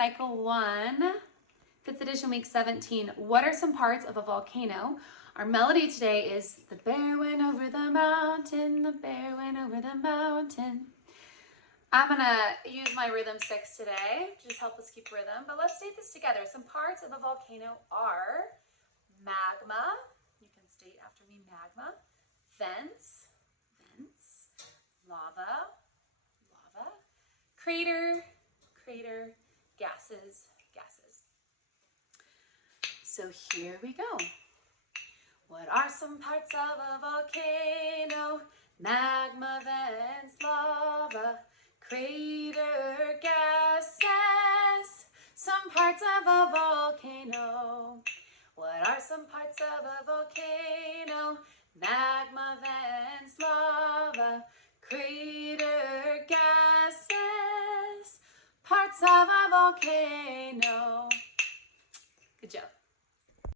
Cycle 1, 5th edition, week 17. What are some parts of a volcano? Our melody today is the bear went over the mountain, the bear went over the mountain. I'm gonna use my rhythm 6 today to just help us keep rhythm, but let's state this together. Some parts of a volcano are magma, you can state after me, magma, vents, lava, crater, gases. So here we go. What are some parts of a volcano? Magma, vents, lava, crater, gases. Some parts of a volcano. What are some parts of a volcano? Magma, vents, lava, crater, gases. Parts of a volcano. Good job.